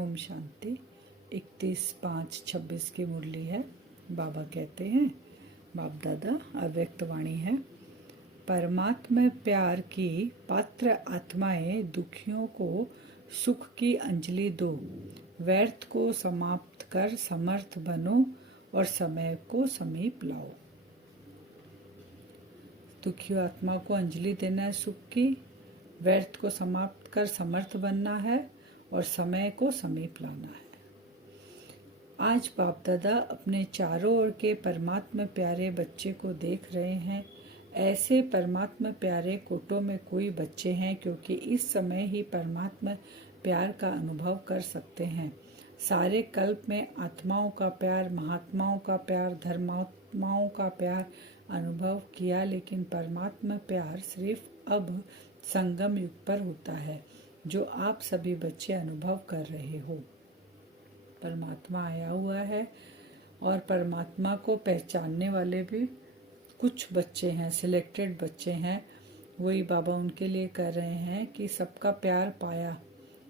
ओम शांति। 31/5/26 की मुरली है। बाबा कहते हैं, बाप दादा अव्यक्त वाणी है। परमात्मा प्यार की पात्र आत्माएं दुखियों को सुख की अंजलि दो। व्यर्थ को समाप्त कर समर्थ बनो और समय को समीप लाओ। दुखी आत्मा को अंजलि देना है सुख की, व्यर्थ को समाप्त कर समर्थ बनना है और समय को समीप लाना है। आज बाप दादा अपने चारों ओर के परमात्मा प्यारे बच्चे को देख रहे हैं। ऐसे परमात्मा प्यारे कोटों में कोई बच्चे हैं, क्योंकि इस समय ही परमात्मा प्यार का अनुभव कर सकते हैं। सारे कल्प में आत्माओं का प्यार, महात्माओं का प्यार, धर्मात्माओं का प्यार अनुभव किया, लेकिन परमात्मा प्यार सिर्फ अब संगम युग पर होता है, जो आप सभी बच्चे अनुभव कर रहे हो। परमात्मा आया हुआ है और परमात्मा को पहचानने वाले भी कुछ बच्चे हैं, सिलेक्टेड बच्चे हैं। वही बाबा उनके लिए कर रहे हैं कि सबका प्यार पाया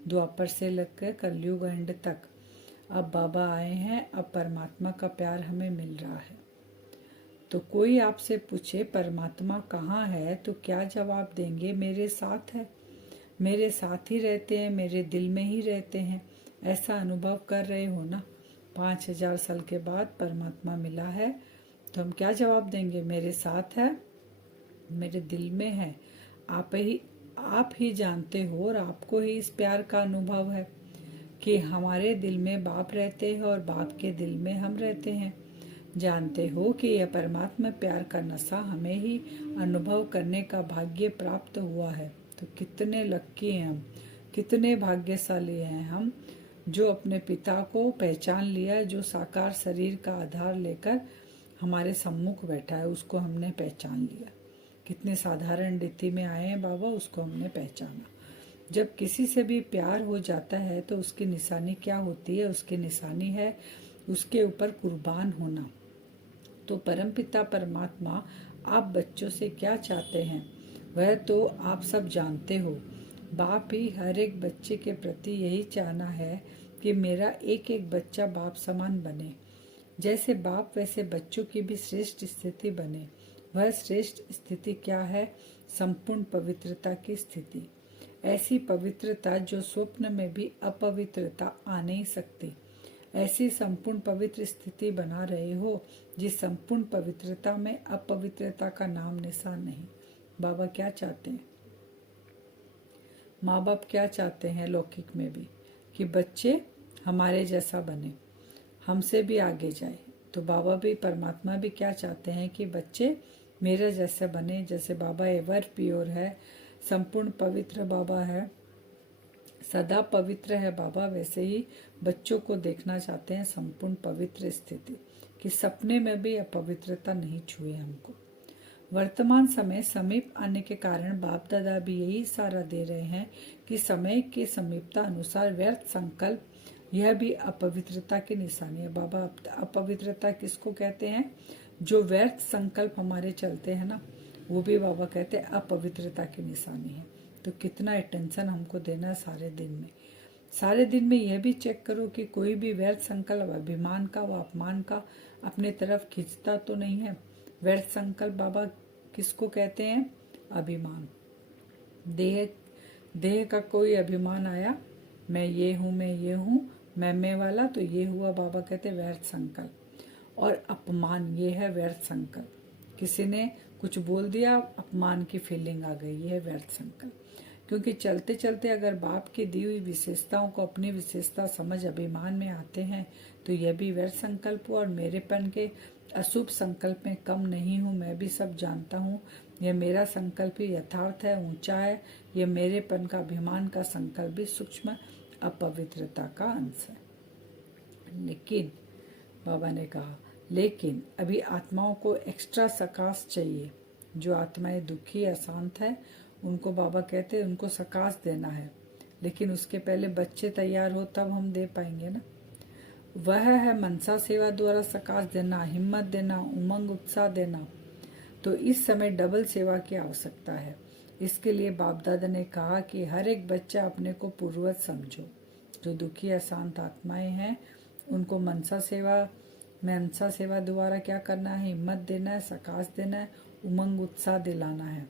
द्वापर से लेकर कलयुग एंड तक। अब बाबा आए हैं, अब परमात्मा का प्यार हमें मिल रहा है। तो कोई आपसे पूछे परमात्मा कहाँ है, तो क्या जवाब देंगे? मेरे साथ है, मेरे साथ ही रहते हैं, मेरे दिल में ही रहते हैं। ऐसा अनुभव कर रहे हो ना। 5000 साल के बाद परमात्मा मिला है, तो हम क्या जवाब देंगे? मेरे साथ है, मेरे दिल में है। आप ही जानते हो और आपको ही इस प्यार का अनुभव है कि हमारे दिल में बाप रहते हैं और बाप के दिल में हम रहते हैं। जानते हो कि यह परमात्मा प्यार का नशा हमें ही अनुभव करने का भाग्य प्राप्त हुआ है। तो कितने लक्की हैं हम, कितने भाग्यशाली हैं हम, जो अपने पिता को पहचान लिया, जो साकार शरीर का आधार लेकर हमारे सम्मुख बैठा है, उसको हमने पहचान लिया। कितने साधारण रीति में आए हैं बाबा, उसको हमने पहचाना। जब किसी से भी प्यार हो जाता है तो उसकी निशानी क्या होती है? उसकी निशानी है उसके ऊपर कुर्बान होना। तो परमपिता परमात्मा आप बच्चों से क्या चाहते हैं, वह तो आप सब जानते हो। बाप ही हर एक बच्चे के प्रति यही चाहना है कि मेरा एक एक बच्चा बाप समान बने। जैसे बाप वैसे बच्चों की भी श्रेष्ठ स्थिति बने। वह श्रेष्ठ स्थिति क्या है? संपूर्ण पवित्रता की स्थिति। ऐसी पवित्रता जो स्वप्न में भी अपवित्रता आ नहीं सकती। ऐसी संपूर्ण पवित्र स्थिति बना रहे हो, जिस संपूर्ण पवित्रता में अपवित्रता का नाम निशान नहीं। बाबा क्या चाहते हैं? माँ बाप क्या चाहते हैं लौकिक में भी? कि बच्चे हमारे जैसा बने, हमसे भी आगे जाए। तो बाबा भी, परमात्मा भी क्या चाहते हैं कि बच्चे मेरे जैसे बने। जैसे बाबा एवर प्योर है, संपूर्ण पवित्र बाबा है, सदा पवित्र है बाबा, वैसे ही बच्चों को देखना चाहते हैं संपूर्ण पवित्र स्थिति, कि सपने में भी अपवित्रता नहीं छुए हमको। वर्तमान समय समीप आने के कारण बाप दादा भी यही इशारा दे रहे हैं कि समय की समीपता अनुसार व्यर्थ संकल्प, यह भी अपवित्रता की निशानी है। बाबा अपवित्रता किसको कहते हैं? जो व्यर्थ संकल्प हमारे चलते हैं ना, वो भी बाबा कहते हैं अपवित्रता की निशानी है। तो कितना अटेंशन हमको देना है सारे दिन में। सारे दिन में यह भी चेक करो कि कोई भी व्यर्थ संकल्प अभिमान का व अपमान का अपने तरफ खींचता तो नहीं है। व्यर्थ संकल्प बाबा किसको कहते हैं? अभिमान। देह का कोई अभिमान आया, मैं ये हूँ, मैं ये हूँ, मैं वाला, तो ये हुआ बाबा कहते व्यर्थ संकल्प। और अपमान, ये है व्यर्थ संकल्प। किसी ने कुछ बोल दिया, अपमान की फीलिंग आ गई, ये है व्यर्थ संकल्प। क्योंकि चलते चलते अगर बाप की दी हुई विशेषताओं को अपनी विशेषता समझ अभिमान में आते हैं, तो यह भी व्यर्थ संकल्प हुआ। और मेरेपन के अशुभ संकल्प में कम नहीं हूँ, मैं भी सब जानता हूँ, यह मेरा संकल्प ही यथार्थ है, ऊंचा है। यह मेरेपन का अभिमान का संकल्प भी सूक्ष्म अपवित्रता का अंश है। लेकिन बाबा ने कहा, लेकिन अभी आत्माओं को एक्स्ट्रा सकाश चाहिए। जो आत्माएं दुखी अशांत है, उनको बाबा कहते हैं उनको सकाश देना है। लेकिन उसके पहले बच्चे तैयार हो, तब हम दे पाएंगे ना। वह है मनसा सेवा द्वारा सकाश देना, हिम्मत देना, उमंग उत्साह देना। तो इस समय डबल सेवा की आवश्यकता है। इसके लिए बाप दादा ने कहा कि हर एक बच्चा अपने को पूर्वज समझो। जो दुखी अशांत आत्माएं हैं उनको मनसा सेवा द्वारा क्या करना है? हिम्मत देना है, सकाश देना है, उमंग उत्साह दिलाना है।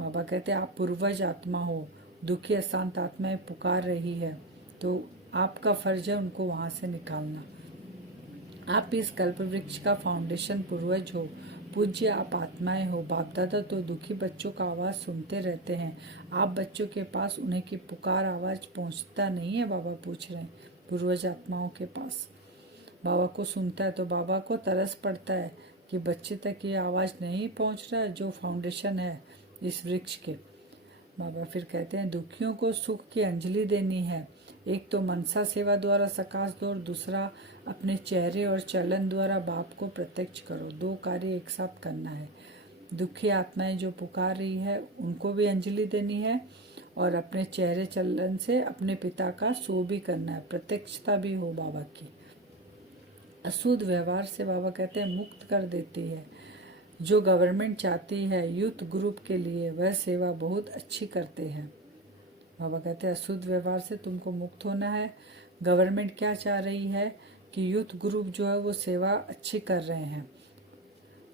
बाबा कहते हैं आप पूर्वज आत्मा हो, दुखी अशांत आत्माएं पुकार रही है तो आपका फर्ज है उनको वहां से निकालना। आप इस कल्प वृक्ष का फाउंडेशन पूर्वज हो, पूज्य आप आत्माएं हो। बाप दादा तो दुखी बच्चों का आवाज सुनते रहते हैं, आप बच्चों के पास उन्हें की पुकार आवाज पहुंचता नहीं है? बाबा पूछ रहे हैं पूर्वज आत्माओं के पास। बाबा को सुनता है तो बाबा को तरस पड़ता है कि बच्चे तक ये आवाज नहीं पहुंच रहा है जो फाउंडेशन है इस वृक्ष के। बाबा फिर कहते हैं दुखियों को सुख की अंजलि देनी है। एक तो मनसा सेवा द्वारा सकाश दो और दूसरा अपने चेहरे और चलन द्वारा बाप को प्रत्यक्ष करो। दो कार्य एक साथ करना है। दुखी आत्माएं जो पुकार रही है उनको भी अंजलि देनी है और अपने चेहरे चलन से अपने पिता का सो भी करना है, प्रत्यक्षता भी हो बाबा की। अशुद्ध व्यवहार से बाबा कहते हैं मुक्त कर देती है। जो गवर्नमेंट चाहती है यूथ ग्रुप के लिए वह सेवा बहुत अच्छी करते हैं। बाबा कहते हैं अशुद्ध व्यवहार से तुमको मुक्त होना है। गवर्नमेंट क्या चाह रही है कि यूथ ग्रुप जो है वो सेवा अच्छी कर रहे हैं,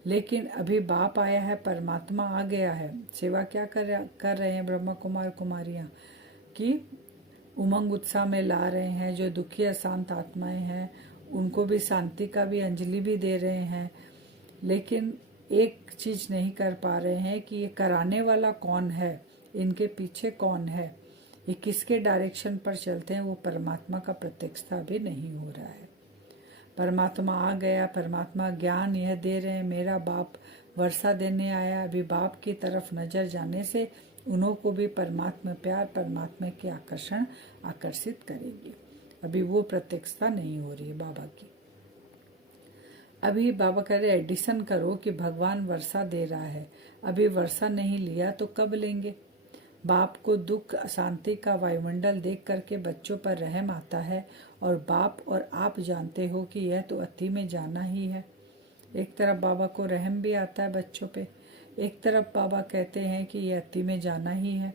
लेकिन अभी बाप आया है, परमात्मा आ गया है। सेवा क्या कर रहे हैं ब्रह्मा कुमार कुमारियाँ कि उमंग उत्साह में ला रहे हैं। जो दुखी अशांत आत्माएं हैं उनको भी शांति का भी अंजलि भी दे रहे हैं, लेकिन एक चीज नहीं कर पा रहे हैं कि ये कराने वाला कौन है, इनके पीछे कौन है, ये किसके डायरेक्शन पर चलते हैं, वो परमात्मा का प्रत्यक्षता भी नहीं हो रहा है। परमात्मा आ गया, परमात्मा ज्ञान यह दे रहे हैं, मेरा बाप वर्षा देने आया। अभी बाप की तरफ नजर जाने से उन्हों को भी परमात्मा प्यार, परमात्मा के आकर्षण आकर्षित करेगी। अभी वो प्रत्यक्षता नहीं हो रही है बाबा की। अभी बाबा कह रहे एडिशन करो कि भगवान वर्षा दे रहा है, अभी वर्षा नहीं लिया तो कब लेंगे। बाप को दुख अशांति का वायुमंडल देख करके बच्चों पर रहम आता है और बाप और आप जानते हो कि यह तो अति में जाना ही है। एक तरफ बाबा को रहम भी आता है बच्चों पे, एक तरफ बाबा कहते हैं कि यह अति में जाना ही है।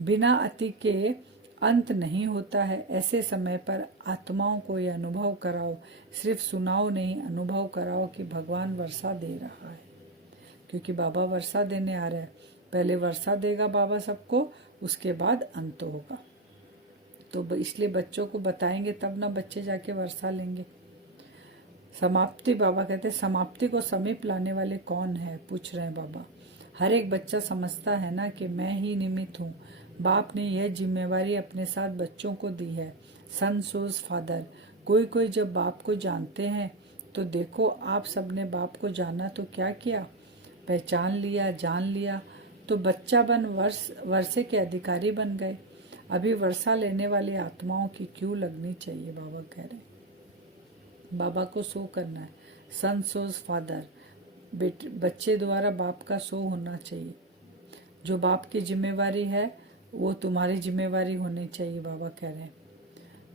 बिना अति के अंत नहीं होता है। ऐसे समय पर आत्माओं को यह अनुभव कराओ, सिर्फ सुनाओ नहीं, अनुभव कराओ कि भगवान वर्षा दे रहा है, क्योंकि बाबा वर्षा देने आ रहा है। पहले वर्षा देगा बाबा सबको, उसके बाद अंत होगा। तो इसलिए बच्चों को बताएंगे तब ना बच्चे जाके वर्षा लेंगे। समाप्ति, बाबा कहते हैं समाप्ति को समीप लाने वाले कौन है, पूछ रहे हैं बाबा। हर एक बच्चा समझता है ना कि मैं ही निमित्त हूँ। बाप ने यह जिम्मेवारी अपने साथ बच्चों को दी है। सन सोज फादर। कोई कोई जब बाप को जानते हैं तो देखो आप सबने बाप को जाना तो क्या किया, पहचान लिया, जान लिया, तो बच्चा बन वर्षे के अधिकारी बन गए। अभी वर्षा लेने वाली आत्माओं की क्यों लगनी चाहिए, बाबा कह रहे। बाबा को सो करना है। सन सोज फादर, बच्चे द्वारा बाप का सो होना चाहिए। जो बाप की जिम्मेवारी है वो तुम्हारी जिम्मेवारी होनी चाहिए, बाबा कह रहे हैं।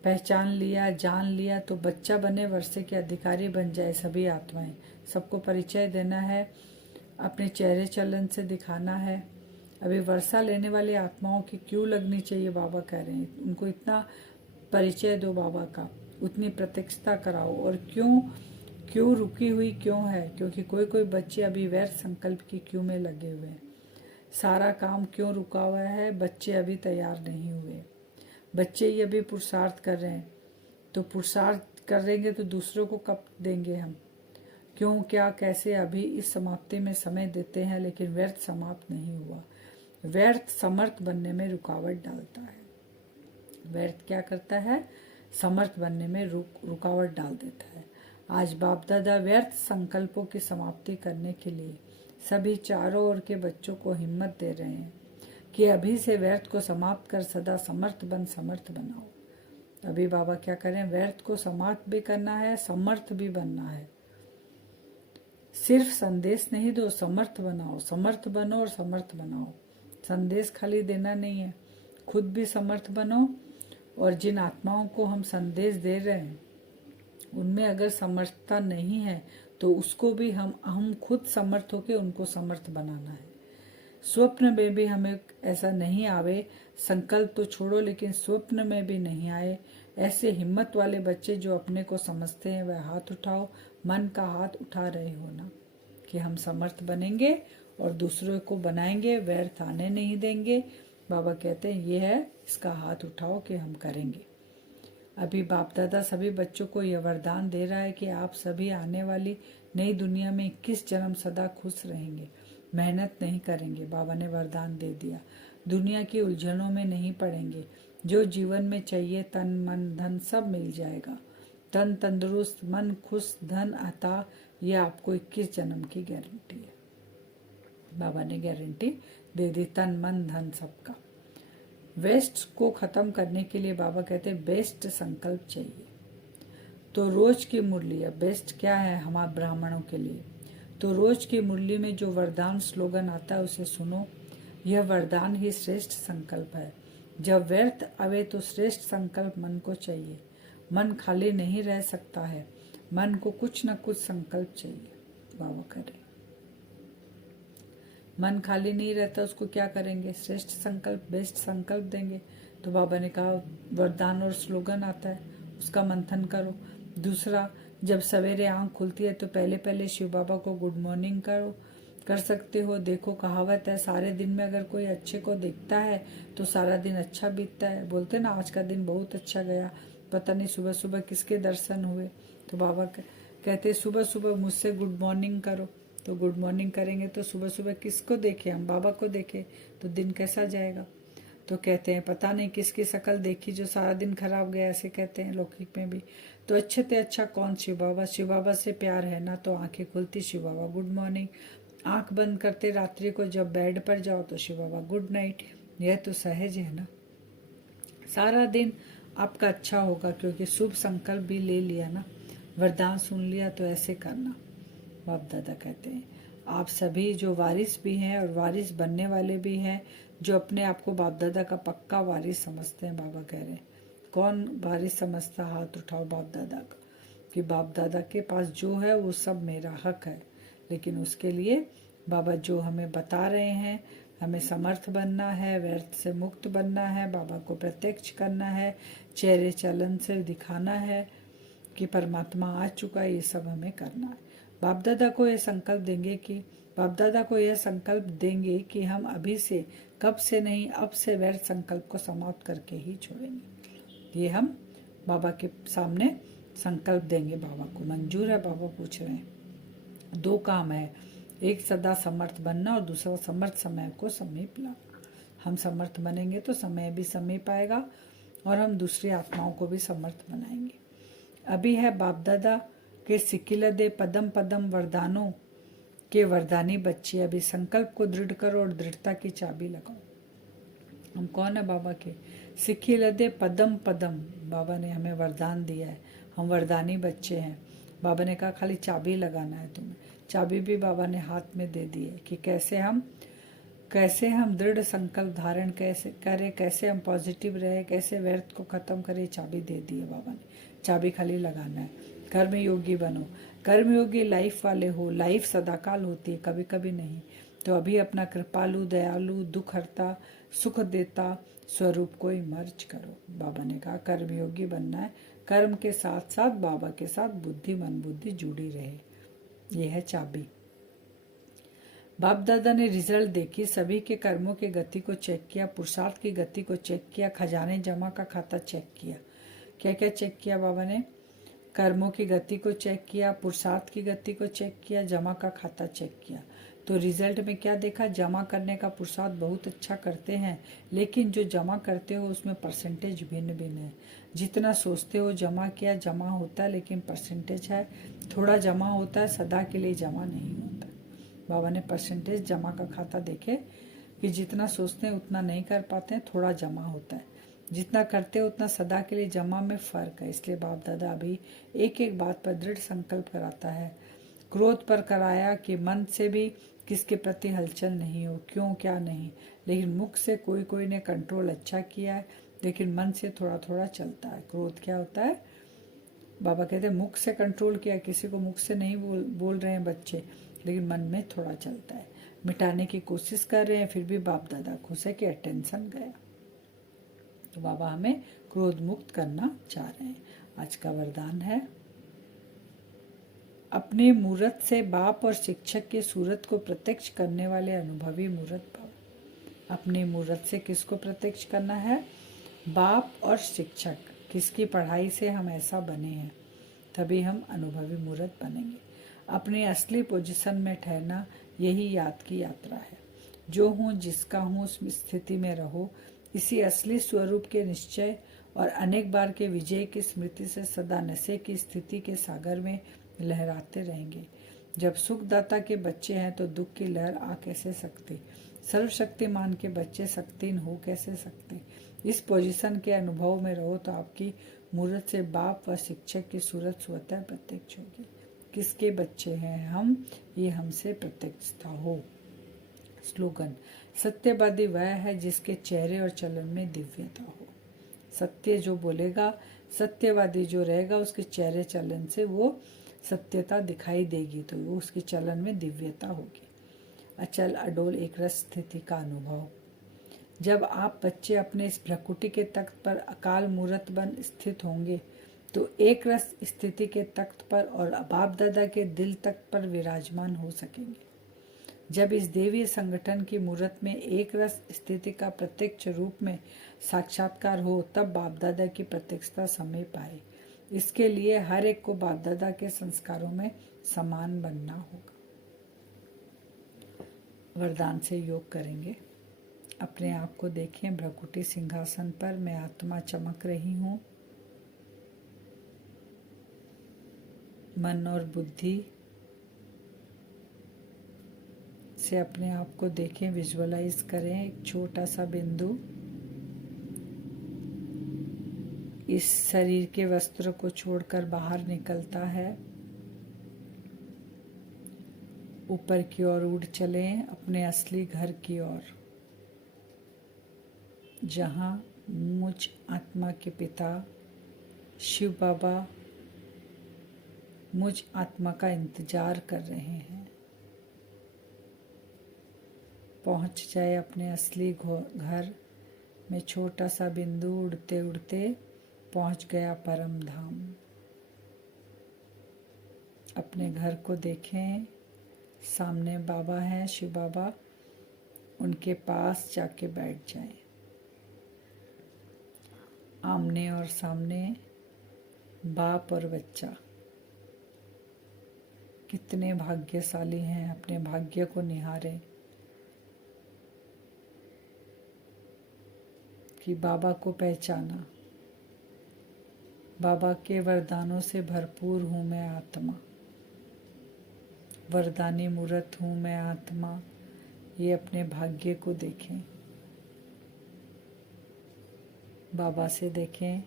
पहचान लिया, जान लिया, तो बच्चा बने, वर्षे के अधिकारी बन जाए सभी आत्माएं। सबको परिचय देना है, अपने चेहरे चलन से दिखाना है। अभी वर्षा लेने वाली आत्माओं की क्यों लगनी चाहिए, बाबा कह रहे हैं। उनको इतना परिचय दो बाबा का, उतनी प्रत्यक्षता कराओ। और क्यों रुकी हुई क्यों है, क्योंकि कोई कोई बच्चे अभी व्यर्थ संकल्प की क्यों में लगे हुए हैं। सारा काम क्यों रुका हुआ है, बच्चे अभी तैयार नहीं हुए। बच्चे ही अभी पुरुषार्थ कर रहे हैं, तो पुरुषार्थ करेंगे तो दूसरों को कब देंगे हम। क्यों, क्या, कैसे, अभी इस समाप्ति में समय देते हैं, लेकिन व्यर्थ समाप्त नहीं हुआ। व्यर्थ समर्थ बनने में रुकावट डालता है। व्यर्थ क्या करता है, समर्थ बनने में रुकावट डाल देता है। आज बाप दादा व्यर्थ संकल्पों की समाप्ति करने के लिए सभी चारों ओर के बच्चों को हिम्मत दे रहे हैं कि अभी से व्यर्थ को समाप्त कर सदा समर्थ बनाओ। अभी बाबा क्या करें, व्यर्थ को समाप्त भी करना है, समर्थ भी बनना है। सिर्फ संदेश नहीं दो, समर्थ बनाओ, समर्थ बनो और समर्थ बनाओ। संदेश खाली देना नहीं है, खुद भी समर्थ बनो। और जिन आत्माओं को हम संदेश दे रहे हैं उनमें अगर समर्थता नहीं है तो उसको भी हम खुद समर्थ होकर उनको समर्थ बनाना है। स्वप्न में भी हमें ऐसा नहीं आवे, संकल्प तो छोड़ो लेकिन स्वप्न में भी नहीं आए। ऐसे हिम्मत वाले बच्चे जो अपने को समझते हैं वह हाथ उठाओ। मन का हाथ उठा रहे हो ना कि हम समर्थ बनेंगे और दूसरों को बनाएंगे, व्यर्थ आने नहीं देंगे। बाबा कहते हैं ये है, इसका हाथ उठाओ कि हम करेंगे। अभी बाप दादा सभी बच्चों को यह वरदान दे रहा है कि आप सभी आने वाली नई दुनिया में 21 जन्म सदा खुश रहेंगे, मेहनत नहीं करेंगे। बाबा ने वरदान दे दिया। दुनिया की उलझनों में नहीं पड़ेंगे। जो जीवन में चाहिए तन मन धन सब मिल जाएगा। तन तंदुरुस्त, मन खुश, धन अता, ये आपको 21 जन्म की गारंटी है। बाबा ने गारंटी दे दी, तन मन धन सबका। वेस्ट को खत्म करने के लिए बाबा कहते हैं बेस्ट संकल्प चाहिए। तो रोज की मुरली, अब बेस्ट क्या है हमारे ब्राह्मणों के लिए, तो रोज की मुरली में जो वरदान स्लोगन आता है उसे सुनो। यह वरदान ही श्रेष्ठ संकल्प है। जब व्यर्थ आवे तो श्रेष्ठ संकल्प मन को चाहिए। मन खाली नहीं रह सकता है, मन को कुछ न कुछ संकल्प चाहिए। बाबा करे मन खाली नहीं रहता, उसको क्या करेंगे? श्रेष्ठ संकल्प, बेस्ट संकल्प देंगे। तो बाबा ने कहा वरदान और स्लोगन आता है, उसका मंथन करो। दूसरा, जब सवेरे आंख खुलती है तो पहले पहले शिव बाबा को गुड मॉर्निंग करो, कर सकते हो। देखो कहावत है, सारे दिन में अगर कोई अच्छे को देखता है तो सारा दिन अच्छा बीतता है। बोलते ना आज का दिन बहुत अच्छा गया, पता नहीं सुबह सुबह किसके दर्शन हुए। तो बाबा कहते सुबह सुबह मुझसे गुड मॉर्निंग करो। तो गुड मॉर्निंग करेंगे तो सुबह सुबह किसको देखे? हम बाबा को देखे तो दिन कैसा जाएगा? तो कहते हैं पता नहीं किसकी शक्ल देखी जो सारा दिन खराब गया, ऐसे कहते हैं लौकिक में भी। तो अच्छे से अच्छा कौन? शिव बाबा। शिव बाबा से प्यार है ना तो आंखें खुलती शिव बाबा गुड मॉर्निंग, आंख बंद करते रात्रि को जब बेड पर जाओ तो शिव बाबा गुड नाइट। यह तो सहज है ना। सारा दिन आपका अच्छा होगा क्योंकि शुभ संकल्प भी ले लिया ना, वरदान सुन लिया। तो ऐसे करना। बाप दादा कहते हैं आप सभी जो वारिस भी हैं और वारिस बनने वाले भी हैं, जो अपने आप को बाप दादा का पक्का वारिस समझते हैं। बाबा कह रहे हैं कौन वारिस समझता? हाथ उठाओ बाप दादा का, कि बाप दादा के पास जो है वो सब मेरा हक है। लेकिन उसके लिए बाबा जो हमें बता रहे हैं, हमें समर्थ बनना है, व्यर्थ से मुक्त बनना है, बाबा को प्रत्यक्ष करना है, चेहरे चलन से दिखाना है कि परमात्मा आ चुका है। ये सब हमें करना है। बाप दादा को यह संकल्प देंगे कि हम अभी से, कब से नहीं अब से व्यर्थ संकल्प को समाप्त करके ही छोड़ेंगे। ये हम बाबा के सामने संकल्प देंगे। बाबा को मंजूर है? बाबा पूछ रहे हैं। दो काम है, एक सदा समर्थ बनना और दूसरा समर्थ समय को समीप लाना। हम समर्थ बनेंगे तो समय भी समीप आएगा और हम दूसरी आत्माओं को भी समर्थ बनाएंगे। अभी है बाप दादा के सिकिलदे पदम पदम वरदानों के वरदानी बच्चे। अभी संकल्प को दृढ़ करो और दृढ़ता की चाबी लगाओ। हम कौन है? बाबा के सिकिलदे पदम पदम। बाबा ने हमें वरदान दिया है, हम वरदानी बच्चे हैं। बाबा ने कहा खाली चाबी लगाना है तुम्हें। चाबी भी बाबा ने हाथ में दे दी है कि कैसे हम दृढ़ संकल्प धारण कैसे करें, कैसे हम पॉजिटिव रहे, कैसे व्यर्थ को खत्म करें। चाबी दे दी है बाबा ने, चाबी खाली लगाना है। कर्मयोगी बनो। कर्मयोगी लाइफ वाले हो। लाइफ सदाकाल होती है, कभी कभी नहीं। तो अभी अपना कृपालु, दयालु, दुख हरता, सुख देता स्वरूप को इमर्ज करो। बाबा ने कहा कर्मयोगी बनना है। कर्म के साथ साथ बाबा के साथ बुद्धि, मन बुद्धि जुड़ी रहे। ये है चाबी। बाप दादा ने रिजल्ट देखी, सभी के कर्मों की गति को चेक किया, पुरुषार्थ की गति को चेक किया, खजाने जमा का खाता चेक किया। क्या क्या चेक किया बाबा ने? कर्मों की गति को चेक किया, पुरुषार्थ की गति को चेक किया, जमा का खाता चेक किया। तो रिजल्ट में क्या देखा? जमा करने का पुरुषार्थ बहुत अच्छा करते हैं, लेकिन जो जमा करते हो उसमें परसेंटेज भिन्न भिन्न है। जितना सोचते हो जमा किया, जमा होता है, लेकिन परसेंटेज है थोड़ा जमा होता है, सदा के लिए जमा नहीं होता। बाबा ने परसेंटेज जमा का खाता देखे कि जितना सोचते हैं उतना नहीं कर पाते हैं, थोड़ा जमा होता है। जितना करते हैं उतना सदा के लिए जमा में फर्क है। इसलिए बाप दादा अभी एक एक बात पर दृढ़ संकल्प कराता है। क्रोध पर कराया कि मन से भी किसके प्रति हलचल नहीं हो, क्यों क्या नहीं। लेकिन मुख से कोई कोई ने कंट्रोल अच्छा किया है, लेकिन मन से थोड़ा थोड़ा चलता है। क्रोध क्या होता है? बाबा कहते हैं मुख से कंट्रोल किया, किसी को मुख से नहीं बोल रहे हैं बच्चे, लेकिन मन में थोड़ा चलता है। मिटाने की कोशिश कर रहे हैं, फिर भी बाप दादा खुश है कि अटेंशन गया। तो बाबा हमें क्रोध मुक्त करना चाह रहे हैं। आज का वरदान है, अपने मूर्त से बाप और शिक्षक की सूरत को प्रत्यक्ष करने वाले अनुभवी मूर्त भव। अपनी मूर्त से किसको प्रत्यक्ष करना है? बाप और शिक्षक। किसकी पढ़ाई से हम ऐसा बने हैं, तभी हम अनुभवी मूर्त बनेंगे। अपनी असली पोजीशन में ठहरना, यही याद की यात्रा है। जो हूँ, जिसका हूँ, उस स्थिति में रहो। इसी असली स्वरूप के निश्चय और अनेक बार के विजय की स्मृति से सदा नशे की स्थिति के सागर में लहराते रहेंगे। जब सुखदाता के बच्चे हैं तो दुख की लहर आ कैसे सकती? सर्वशक्तिमान के बच्चे शक्तिहीन हो कैसे सकते? इस पोजीशन के अनुभव में रहो तो आपकी मूर्त से बाप व शिक्षक की सूरत स्वतः प्रत्यक्ष होगी। किसके बच्चे हैं हम? ये हमसे प्रत्यक्षता हो। स्लोगन, सत्यवादी वह है जिसके चेहरे और चलन में दिव्यता हो। सत्य जो बोलेगा, सत्यवादी जो रहेगा, उसके चेहरे चलन से वो सत्यता दिखाई देगी, तो वो उसके चलन में दिव्यता होगी। अचल अडोल एक रस स्थिति का अनुभव। जब आप बच्चे अपने इस भ्रकुटी के तख्त पर अकाल मूर्त बन स्थित होंगे तो एक रस स्थिति के तख्त पर और बाप दादा के दिल तख्त पर विराजमान हो सकेंगे। जब इस देवीय संगठन की मूर्त में एक रस स्थिति का प्रत्यक्ष रूप में साक्षात्कार हो, तब बाप दादा की प्रत्यक्षता समय पाए। इसके लिए हर एक को बाप दादा के संस्कारों में समान बनना होगा। वरदान से योग करेंगे। अपने आप को देखें, भ्रकुटी सिंहासन पर मैं आत्मा चमक रही हूँ। मन और बुद्धि से अपने आप को देखें, विजुअलाइज करें। एक छोटा सा बिंदु इस शरीर के वस्त्र को छोड़कर बाहर निकलता है, ऊपर की ओर उड़ चलें अपने असली घर की ओर, जहाँ मुझ आत्मा के पिता शिव बाबा मुझ आत्मा का इंतजार कर रहे हैं। पहुंच जाए अपने असली घर में। छोटा सा बिंदु उड़ते उड़ते पहुंच गया परम धाम। अपने घर को देखें, सामने बाबा हैं, शिव बाबा, उनके पास जाके बैठ जाएं। आमने और सामने बाप और बच्चा। कितने भाग्यशाली हैं, अपने भाग्य को निहारें कि बाबा को पहचाना। बाबा के वरदानों से भरपूर हूँ मैं आत्मा, वरदानी मूर्त हूँ मैं आत्मा। ये अपने भाग्य को देखें, बाबा से देखें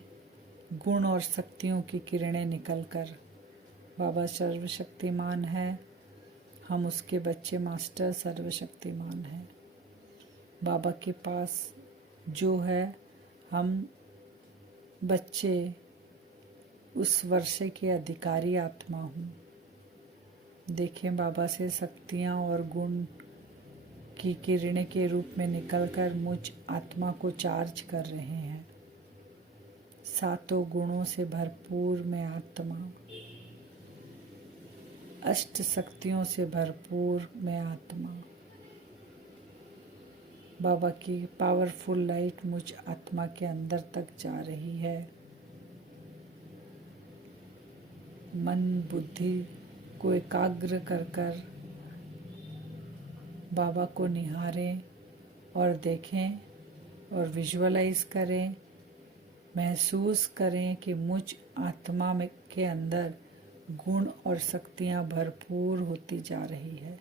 गुण और शक्तियों की किरणें निकलकर। बाबा सर्वशक्तिमान है, हम उसके बच्चे मास्टर सर्वशक्तिमान हैं। बाबा के पास जो है, हम बच्चे उस वर्षे के अधिकारी आत्मा हूँ। देखें, बाबा से शक्तियाँ और गुण की किरणें के रूप में निकलकर मुझ आत्मा को चार्ज कर रहे हैं। सातों गुणों से भरपूर मैं आत्मा, अष्ट शक्तियों से भरपूर मैं आत्मा। बाबा की पावरफुल लाइट मुझ आत्मा के अंदर तक जा रही है। मन बुद्धि को एकाग्र कर कर बाबा को निहारें और देखें और विजुअलाइज करें, महसूस करें कि मुझ आत्मा में के अंदर गुण और शक्तियाँ भरपूर होती जा रही है।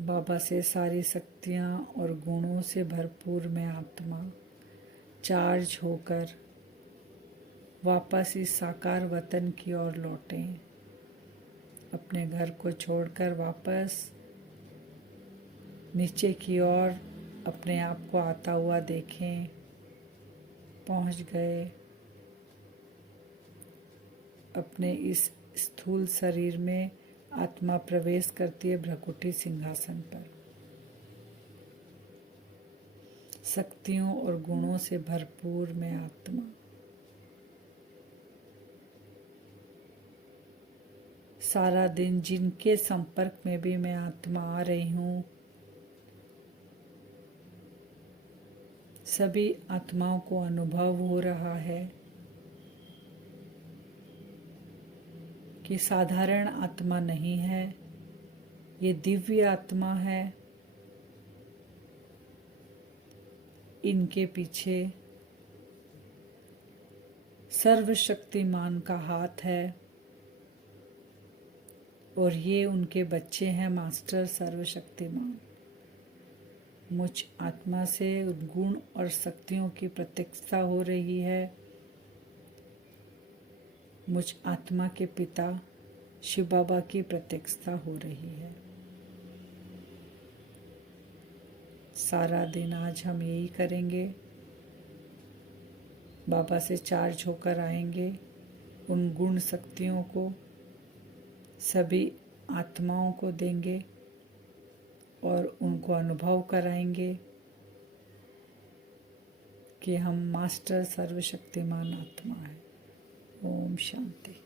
बाबा से सारी शक्तियाँ और गुणों से भरपूर मैं आत्मा चार्ज होकर वापस इस साकार वतन की ओर लौटें। अपने घर को छोड़कर वापस नीचे की ओर अपने आप को आता हुआ देखें। पहुंच गए अपने इस स्थूल शरीर में आत्मा प्रवेश करती है भ्रकुटी सिंहासन पर। शक्तियों और गुणों से भरपूर मैं आत्मा, सारा दिन जिनके संपर्क में भी मैं आत्मा आ रही हूँ, सभी आत्माओं को अनुभव हो रहा है कि साधारण आत्मा नहीं है, ये दिव्य आत्मा है। इनके पीछे सर्वशक्तिमान का हाथ है और ये उनके बच्चे हैं मास्टर सर्वशक्तिमान। मुझ आत्मा से गुण और शक्तियों की प्रत्यक्षता हो रही है। मुझ आत्मा के पिता शिव बाबा की प्रत्यक्षता हो रही है। सारा दिन आज हम यही करेंगे। बाबा से चार्ज होकर आएंगे, उन गुण शक्तियों को सभी आत्माओं को देंगे और उनको अनुभव कराएंगे कि हम मास्टर सर्वशक्तिमान आत्मा है। ओम शांति।